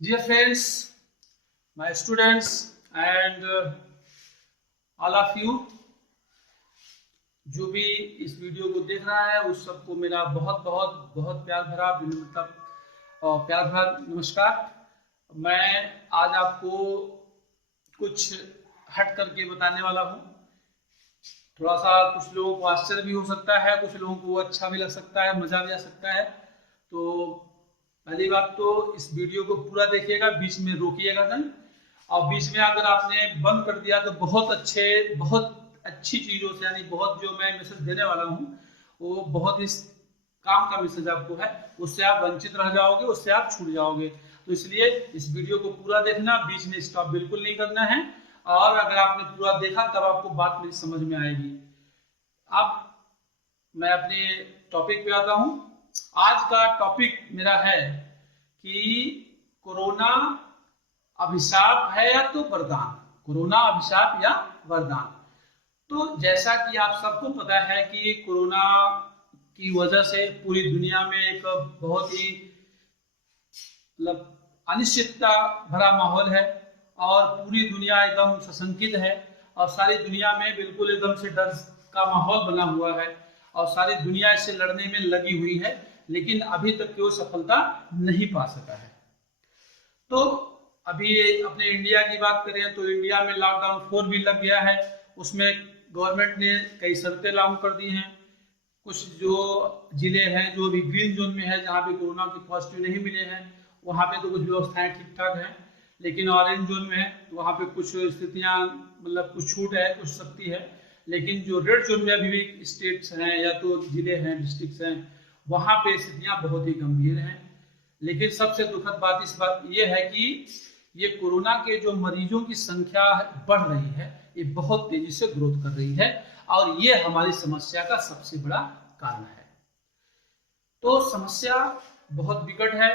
Dear friends, my students and all of you, जो भी इस वीडियो को देख रहा है उस सबको मेरा बहुत बहुत बहुत प्यार भरा प्यार भरा नमस्कार। मैं आज आपको कुछ हट करके बताने वाला हूँ। थोड़ा सा कुछ लोगों को आश्चर्य भी हो सकता है, कुछ लोगों को अच्छा भी लग सकता है, मजा भी आ सकता है। तो पहली बात तो इस वीडियो को पूरा देखिएगा, बीच में रोकिएगा नहीं। और बीच में अगर आपने बंद कर दिया तो बहुत अच्छी चीजों से, यानी बहुत जो मैं मैसेज देने वाला हूँ वो बहुत इस काम का मैसेज आपको है, उससे आप वंचित रह जाओगे, उससे आप छूट जाओगे। तो इसलिए इस वीडियो को पूरा देखना, बीच में स्टॉप बिल्कुल नहीं करना है। और अगर आपने पूरा देखा तब आपको बात मेरी समझ में आएगी। अब मैं अपने टॉपिक पे आता हूँ। आज का टॉपिक मेरा है कि कोरोना अभिशाप है या तो वरदान। कोरोना अभिशाप या वरदान। तो जैसा कि आप सबको पता है कि कोरोना की वजह से पूरी दुनिया में एक बहुत ही अनिश्चितता भरा माहौल है और पूरी दुनिया एकदम सशंकित है और सारी दुनिया में बिल्कुल एकदम से डर का माहौल बना हुआ है और सारी दुनिया इससे लड़ने में लगी हुई है, लेकिन अभी तक कोई सफलता नहीं पा सका है। तो अभी अपने इंडिया की बात करें तो इंडिया में लॉकडाउन 4 भी लग गया है। उसमें गवर्नमेंट ने कई शर्तें लागू कर दी हैं। कुछ जो जिले हैं जो अभी ग्रीन जोन में है, जहाँ पे कोरोना के पॉजिटिव नहीं मिले हैं, वहाँ पे तो कुछ व्यवस्थाएं ठीक ठाक हैं। लेकिन ऑरेंज जोन में है तो वहाँ पे कुछ स्थितियाँ, मतलब कुछ छूट है, कुछ सख्ती है। लेकिन जो रेड जोन में अभी भी स्टेट्स हैं या तो जिले हैं, डिस्ट्रिक्ट्स हैं, वहाँ पे स्थितियाँ बहुत ही गंभीर हैं। लेकिन सबसे दुखद बात इस बात ये है कि ये कोरोना के जो मरीजों की संख्या बढ़ रही है, ये बहुत तेजी से ग्रोथ कर रही है और ये हमारी समस्या का सबसे बड़ा कारण है। तो समस्या बहुत विकट है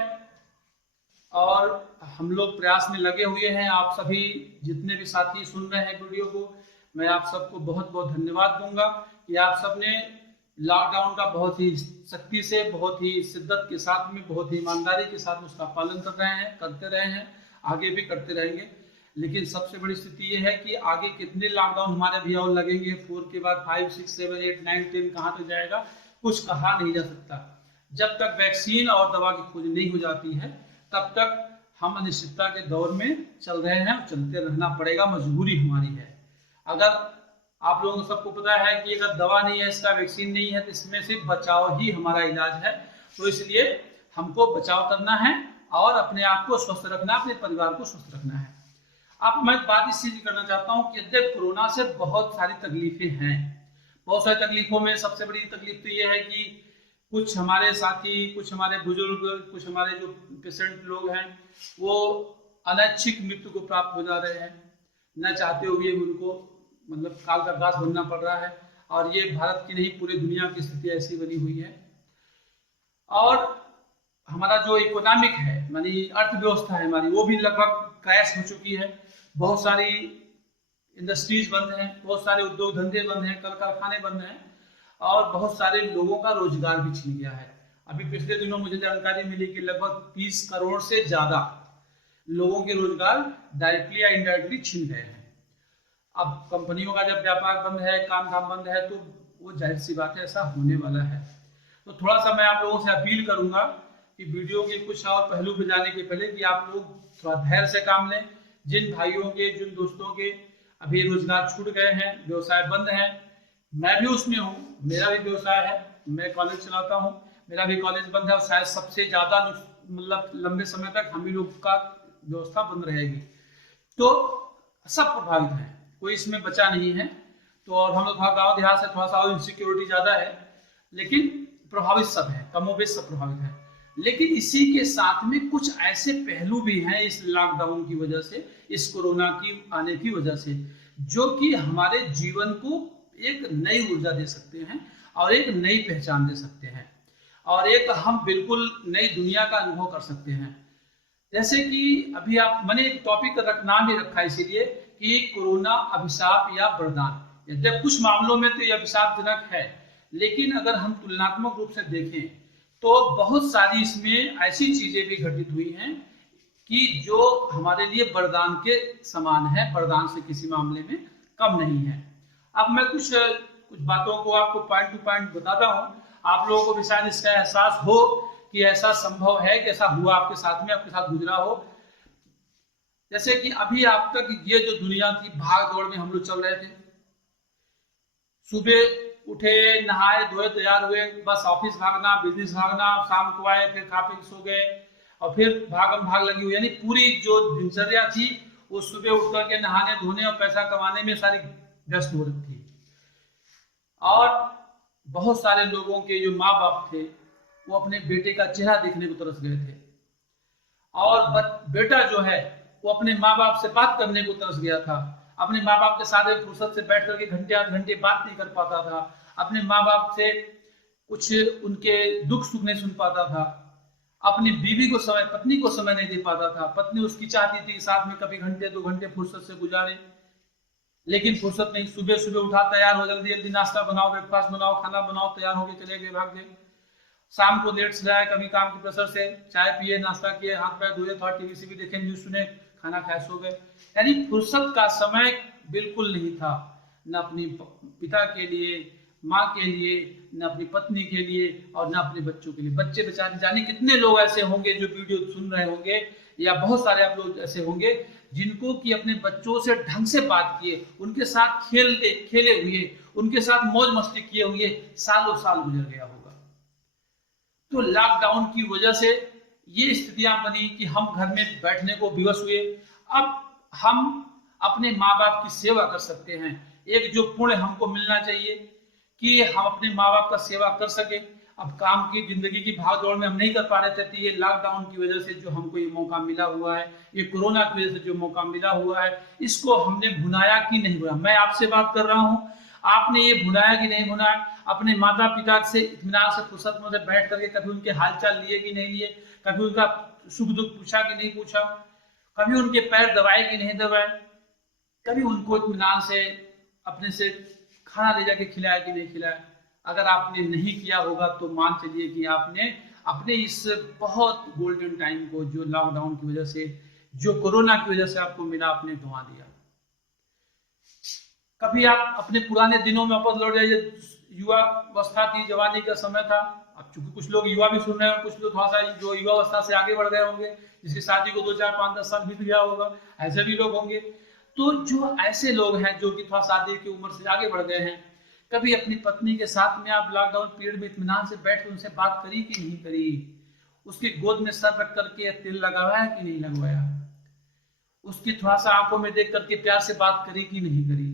और हम लोग प्रयास में लगे हुए हैं। आप सभी जितने भी साथी सुन रहे हैं वीडियो को, मैं आप सबको बहुत बहुत धन्यवाद दूंगा कि आप सबने लॉकडाउन का बहुत ही सख्ती से, बहुत ही शिद्दत के साथ में, बहुत ही ईमानदारी के साथ उसका पालन कर रहे हैं, करते रहे हैं, आगे भी करते रहेंगे। लेकिन सबसे बड़ी स्थिति ये है कि आगे कितने लॉकडाउन हमारे भी और लगेंगे, 4 के बाद 5, 6, 7, 8, 9, 10 कहाँ तक जाएगा कुछ कहा नहीं जा सकता। जब तक वैक्सीन और दवा की खोज नहीं हो जाती है तब तक हम अनिश्चितता के दौर में चल रहे हैं और चलते रहना पड़ेगा, मजबूरी हमारी है। अगर आप लोगों को सबको पता है कि अगर दवा नहीं है, इसका वैक्सीन नहीं है, तो इसमें सिर्फ बचाव ही हमारा इलाज है। तो इसलिए हमको बचाव करना है और अपने आप को स्वस्थ रखना, अपने परिवार को स्वस्थ रखना है। अब मैं बात इस चीज करना चाहता हूँ कि कोरोना से बहुत सारी तकलीफें हैं। बहुत सारी तकलीफों में सबसे बड़ी तकलीफ तो ये है कि कुछ हमारे साथी, कुछ हमारे बुजुर्ग, कुछ हमारे जो पेशेंट लोग हैं वो अनैच्छिक मृत्यु को प्राप्त हो जा रहे हैं। न चाहते हुए उनको मतलब काल का ग्रास बनना पड़ रहा है और ये भारत की नहीं पूरी दुनिया की स्थिति ऐसी बनी हुई है। और हमारा जो इकोनॉमिक है, मानी अर्थव्यवस्था है हमारी, वो भी लगभग क्रैश हो चुकी है। बहुत सारी इंडस्ट्रीज बंद हैं, बहुत सारे उद्योग धंधे बंद हैं, कल कारखाने बंद हैं और बहुत सारे लोगों का रोजगार भी छिन गया है। अभी पिछले दिनों मुझे जानकारी मिली कि लगभग 30 करोड़ से ज्यादा लोगों के रोजगार डायरेक्टली या इनडायरेक्टली छिन गए हैं। अब कंपनियों का जब व्यापार बंद है, काम धाम बंद है, तो वो जाहिर सी बात है ऐसा होने वाला है। तो थोड़ा सा मैं आप लोगों से अपील करूंगा कि वीडियो के कुछ और पहलू पे जाने के पहले कि आप लोग थोड़ा धैर्य से काम लें। जिन भाइयों के, जिन दोस्तों के अभी रोजगार छूट गए हैं, व्यवसाय बंद है, मैं भी उसमें हूँ, मेरा भी व्यवसाय है, मैं कॉलेज चलाता हूँ, मेरा भी कॉलेज बंद है और शायद सबसे ज्यादा मतलब लंबे समय तक हम ही लोग का व्यवस्था बंद रहेगी। तो सब प्रभावित है, कोई इसमें बचा नहीं है। तो और हम लोग थोड़ा गाँव देहात से थोड़ा सा और इनसिक्योरिटी ज्यादा है, लेकिन प्रभावित सब है, कमोबेश सब प्रभावित है। लेकिन इसी के साथ में कुछ ऐसे पहलू भी हैं इस लॉकडाउन की वजह से, इस कोरोना की आने की वजह से, जो कि हमारे जीवन को एक नई ऊर्जा दे सकते हैं और एक नई पहचान दे सकते हैं और एक हम बिल्कुल नई दुनिया का अनुभव कर सकते हैं। जैसे कि अभी आप, मैंने एक टॉपिक का नाम ही रखा है इसीलिए कि कोरोना अभिशाप या वरदान। यद्यप कुछ मामलों में तो यह अभिशापजनक है, लेकिन अगर हम तुलनात्मक रूप से देखें तो बहुत सारी इसमें ऐसी चीजें भी घटित हुई हैं कि जो हमारे लिए वरदान के समान है, वरदान से किसी मामले में कम नहीं है। अब मैं कुछ बातों को आपको पॉइंट टू पॉइंट बताता हूँ, आप लोगों को भी शायद इसका एहसास हो कि ऐसा संभव है कि ऐसा हुआ आपके साथ में, आपके साथ गुजरा हो। जैसे कि अभी आप तक ये जो दुनिया की भाग दौड़ में हम लोग चल रहे थे, सुबह उठे, नहाए धोए, तैयार हुए, बस ऑफिस भागना, बिजनेस भागना, शाम को आए, फिर खा पी सो गए और फिर भागम भाग लगी हुई, यानी पूरी जो दिनचर्या थी वो सुबह उठ करके नहाने धोने और पैसा कमाने में सारी व्यस्त हो रही थी। और बहुत सारे लोगों के जो माँ बाप थे वो अपने बेटे का चेहरा देखने को तरस गए थे, और बेटा जो है वो अपने माँ बाप से बात करने को तरस गया था। अपने माँ बाप के साथ एक फुर्सत से बैठ करके घंटे आध घंटे बात नहीं कर पाता था, अपने माँ बाप से कुछ उनके दुख सुख नहीं सुन पाता था, अपनी बीवी को समय, पत्नी को समय नहीं दे पाता था। पत्नी उसकी चाहती थी साथ में कभी घंटे 2 घंटे फुर्सत से गुजारे, लेकिन फुर्सत नहीं। सुबह सुबह उठा, तैयार हो, जल्दी जल्दी नाश्ता बनाओ, ब्रेकफास्ट बनाओ, खाना बनाओ, तैयार होके चले गए, भाग गए। शाम को लेट से आए, कभी काम के प्रेशर से चाय पिए, नाश्ता किए, हाथ पैर धोए, थोड़ा टीवी सीवी देखे, न्यूज सुने, खाना खाए, सो गए। यानी फुर्सत का समय बिल्कुल नहीं था, न अपनी पिता के लिए, माँ के लिए, न अपनी पत्नी के लिए और न अपने बच्चों के लिए। बच्चे बेचारे, जाने कितने लोग ऐसे होंगे जो वीडियो सुन रहे होंगे, या बहुत सारे आप लोग ऐसे होंगे जिनको कि अपने बच्चों से ढंग से बात किए, उनके साथ खेले हुए, उनके साथ मौज मस्ती किए हुए सालों साल गुजर गया होगा। तो लॉकडाउन की वजह से ये स्थितियां बनी कि हम घर में बैठने को विवश हुए। अब हम अपने माँ बाप की सेवा कर सकते हैं, एक जो पुण्य हमको मिलना चाहिए कि हम अपने माँ बाप का सेवा कर सके। अब काम की जिंदगी की भाग दौड़ में हम नहीं कर पा रहे थे, तो ये लॉकडाउन की वजह से जो हमको ये मौका मिला हुआ है, ये कोरोना की वजह से जो मौका मिला हुआ है, इसको हमने भुनाया कि नहीं भुनाया। मैं आपसे बात कर रहा हूँ, आपने ये भुनाया कि नहीं भुनाया? अपने माता पिता से इत्मीनान से, फुर्सत में से बैठ करके कभी उनके हालचाल लिए कि नहीं लिए, कभी उनका सुख दुख पूछा कि नहीं पूछा, कभी उनके पैर दबाए कि नहीं दबाए, कभी उनको इत्मीनान से अपने से खाना ले जाके खिलाया कि नहीं खिलाया? अगर आपने नहीं किया होगा तो मान चलिए कि आपने अपने इस बहुत गोल्डन टाइम को, जो लॉकडाउन की वजह से, जो कोरोना की वजह से आपको मिला, आपने गंवा दिया। कभी आप अपने पुराने दिनों में वापस लौट जाइए, युवा अवस्था थी, जवानी का समय था। अब चूंकि कुछ लोग युवा भी सुन रहे हैं, कुछ लोग थोड़ा सा जो युवा अवस्था से आगे बढ़ गए होंगे, जिसकी शादी को 2, 4, 5, 10 साल बीत गया होगा, ऐसे भी लोग होंगे। तो जो ऐसे लोग हैं जो कि थोड़ा शादी की उम्र से आगे बढ़ गए हैं, कभी अपनी पत्नी के साथ में आप लॉकडाउन पीरियड में इत्मीनान से बैठ कर उनसे बात करी कि नहीं करी? उसकी गोद में सर रख करके तेल लगाया कि नहीं लगवाया? उसकी थोड़ा सा आंखों में देख करके प्यार से बात करी कि नहीं करी?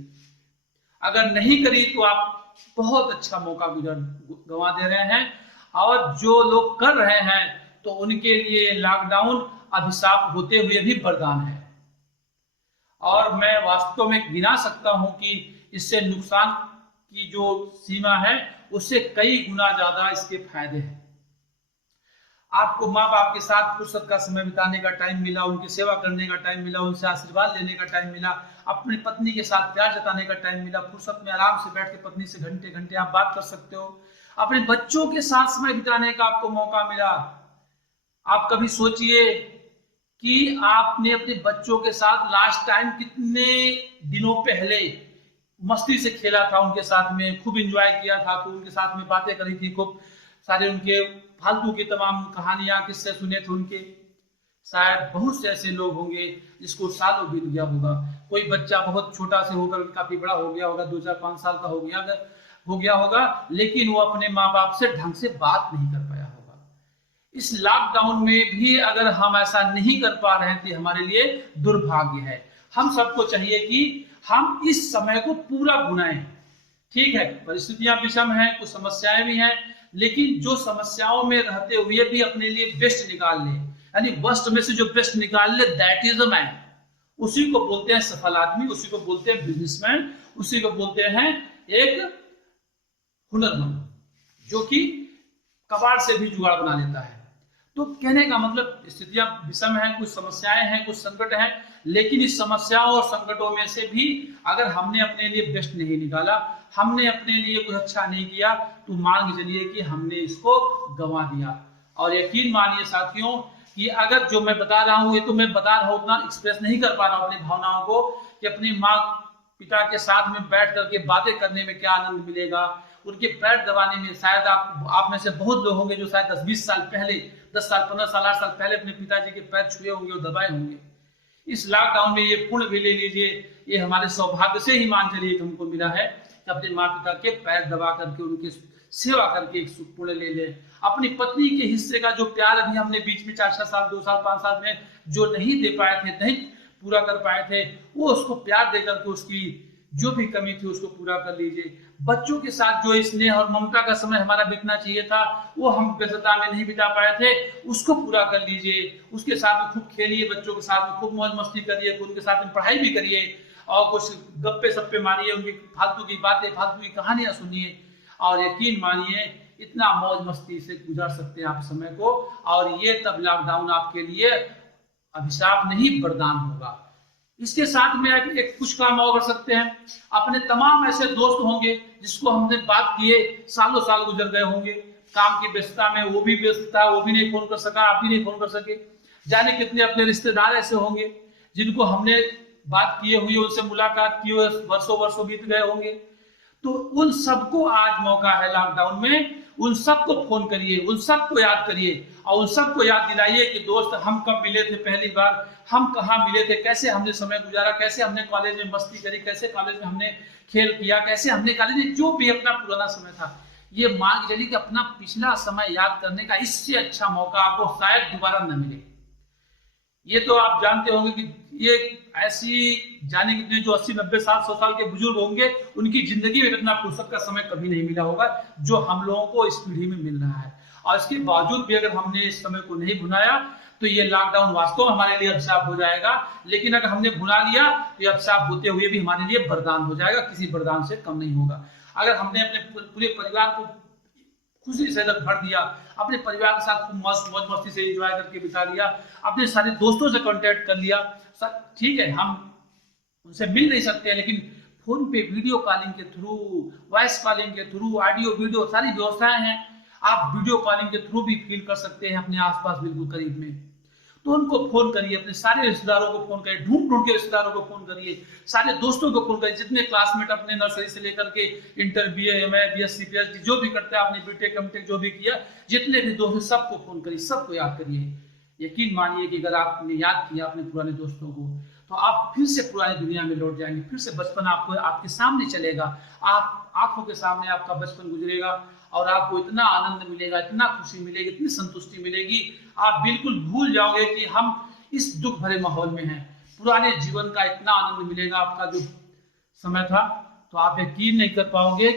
अगर नहीं करी तो आप बहुत अच्छा मौका गंवा दे रहे हैं। और जो लोग कर रहे हैं तो उनके लिए लॉकडाउन अभिशाप होते हुए भी वरदान है। और मैं वास्तव में गिना सकता हूं कि इससे नुकसान की जो सीमा है उससे कई गुना ज्यादा इसके फायदे हैं। आपको माँ बाप के साथ फुर्सत का समय बिताने का टाइम मिला, उनकी सेवा करने का टाइम मिला, उनसे आशीर्वाद लेने का टाइम मिला, अपनी पत्नी के साथ प्यार जताने का टाइम मिला, फुर्सत में आराम से बैठ के पत्नी से घंटे घंटे आप बात कर सकते हो, अपने बच्चों के साथ समय बिताने का आपको मौका मिला। आप कभी सोचिए कि आपने अपने बच्चों के साथ लास्ट टाइम कितने दिनों पहले मस्ती से खेला था, उनके साथ में खूब एंजॉय किया था, खूब उनके साथ में बातें करी थी, खूब सारे उनके फालतू की तमाम कहानियां किस्से सुने थे उनके। शायद बहुत से ऐसे लोग होंगे जिसको सालों बीत गया होगा। कोई बच्चा बहुत छोटा से होकर काफी बड़ा हो गया होगा, 2, 4, 5 साल का हो गया होगा, लेकिन वो अपने माँ बाप से ढंग से बात नहीं कर पाया होगा। इस लॉकडाउन में भी अगर हम ऐसा नहीं कर पा रहे हैं तो हमारे लिए दुर्भाग्य है। हम सबको चाहिए कि हम इस समय को पूरा भुनाएं। ठीक है, परिस्थितियां विषम हैं, कुछ समस्याएं भी हैं, लेकिन जो समस्याओं में रहते हुए भी अपने लिए बेस्ट निकाल ले, यानी वर्स्ट में से जो बेस्ट निकाल ले, दैट इज अ मैन। उसी को बोलते हैं सफल आदमी, उसी को बोलते हैं बिजनेसमैन, उसी को बोलते हैं एक हुनरमंद, जो कि कबाड़ से भी जुगाड़ बना लेता है। तो कहने का मतलब स्थितियां विषम हैं, कुछ समस्याएं हैं, कुछ संकट हैं, लेकिन इस समस्याओं और संकटों में से भी अगर हमने अपने लिए बेस्ट नहीं निकाला, हमने अपने लिए कुछ अच्छा नहीं किया, तो मान के चलिए कि हमने इसको गंवा दिया। और यकीन मानिए साथियों कि अगर जो मैं बता रहा हूँ, ये तो मैं बता रहा हूँ, उतना एक्सप्रेस नहीं कर पा रहा हूँ अपनी भावनाओं को, कि अपनी माँ पिता के साथ में बैठ करके बातें करने में क्या आनंद मिलेगा, उनके पैर दबाने में। शायद आप में से बहुत लोग होंगे जो शायद 10-20 साल पहले, 10 साल, 15 साल, 8 साल पहले अपने पिताजी के पैर छुए होंगे और दबाए होंगे। इस लॉकडाउन में ये पुण्य भी ले लीजिए, ये हमारे सौभाग्य से ही मान चलिए हमको मिला है कि अपने माँ पिता के पैर दबा करके उनकी सेवा करके एक सुख पुण्य ले ले। अपनी पत्नी के हिस्से का जो प्यार अभी हमने बीच में 4-6 साल, 2 साल, 5 साल में जो नहीं दे पाए थे, नहीं पूरा कर पाए थे, वो उसको प्यार दे करके उसकी जो भी कमी थी उसको पूरा कर लीजिए। बच्चों के साथ जो स्नेह और ममता का समय हमारा बीतना चाहिए था, वो हम व्यस्तता में नहीं बिता पाए थे, उसको पूरा कर लीजिए। उसके साथ में खूब खेलिए, बच्चों के साथ में खूब मौज मस्ती करिए, उनके साथ में पढ़ाई भी करिए और कुछ गप्पे सप्पे मारिए, उनकी फालतू की बातें, फालतू की कहानियां सुनिए। और यकीन मानिए इतना मौज मस्ती से गुजार सकते हैं आप समय को, और ये तब लॉकडाउन आपके लिए अभिशाप नहीं वरदान होगा। इसके साथ में आप एक कुछ काम और कर सकते हैं। अपने तमाम ऐसे दोस्त होंगे जिसको हमने बात किए सालों साल गुजर गए होंगे, काम की व्यस्तता में वो भी व्यस्त था, वो भी नहीं फोन कर सका, आप भी नहीं फोन कर सके। जाने कितने अपने रिश्तेदार ऐसे होंगे जिनको हमने बात किए हुई, उनसे मुलाकात की हुई, वर्षों वर्षों बीत गए होंगे। तो उन सबको आज मौका है लॉकडाउन में, उन सबको फोन करिए, उन सबको याद करिए और उन सबको याद दिलाइए कि दोस्त हम कब मिले थे पहली बार, हम कहाँ मिले थे, कैसे हमने समय गुजारा, कैसे हमने कॉलेज में मस्ती करी, कैसे कॉलेज में हमने खेल किया, कैसे हमने कॉलेज में जो भी अपना पुराना समय था। ये मान के चलिए कि अपना पिछला समय याद करने का इससे अच्छा मौका आपको शायद दोबारा न मिले। ये तो आप जानते होंगे कि ये ऐसी जाने कितने जो 80, 90, 100 साल के बुजुर्ग होंगे, उनकी जिंदगी में इतना फुर्सत का समय कभी नहीं मिला होगा जो हम लोगों को इस पीढ़ी में मिल रहा है। और इसके बावजूद भी अगर हमने इस समय को नहीं भुनाया तो ये लॉकडाउन वास्तव में हमारे लिए अभिशाप हो जाएगा। लेकिन अगर हमने भुना लिया तो ये अभिशाप होते हुए भी हमारे लिए वरदान हो जाएगा, किसी वरदान से कम नहीं होगा। अगर हमने अपने पूरे परिवार को खुशी से भर दिया, अपने परिवार के साथ खूब मस्त मौज मस्ती से एंजॉय करके बिता लिया, अपने सारे दोस्तों से कांटेक्ट कर लिया, ठीक है हम उनसे मिल नहीं सकते हैं लेकिन फोन पे वीडियो कॉलिंग के थ्रू, वॉइस कॉलिंग के थ्रू, ऑडियो वीडियो सारी व्यवस्थाएं हैं। आप वीडियो कॉलिंग के थ्रू भी फील कर सकते हैं अपने आसपास बिल्कुल करीब में। तो उनको फोन करिए, अपने सारे रिश्तेदारों को फोन करिए, ढूंढ ढूंढ के रिश्तेदारों को फोन करिए, सारे दोस्तों को फोन करिए, जितने क्लासमेट अपने नर्सरी से लेकर के inter, BA, MA, BSc, PhD जो भी करते हैं, आपने BTech, MTech जो भी किया, जितने भी दोस्त सबको फोन करिए, सबको याद करिए। यकीन मानिए कि अगर आपने याद किया अपने पुराने दोस्तों को तो आप फिर से पुरानी दुनिया में लौट जाएंगे, फिर से बचपन आपको आपके सामने चलेगा, आप आंखों के सामने आपका बचपन गुजरेगा और आपको इतना आनंद मिलेगा, इतना खुशी मिलेगी, इतनी संतुष्टि मिलेगी, आप बिल्कुल भूल जाओगे कि हम इस दुख भरे माहौल में हैं। पुराने जीवन का इतना आनंद मिलेगा, आपका जो समय था, तो आप यकीन नहीं कर पाओगे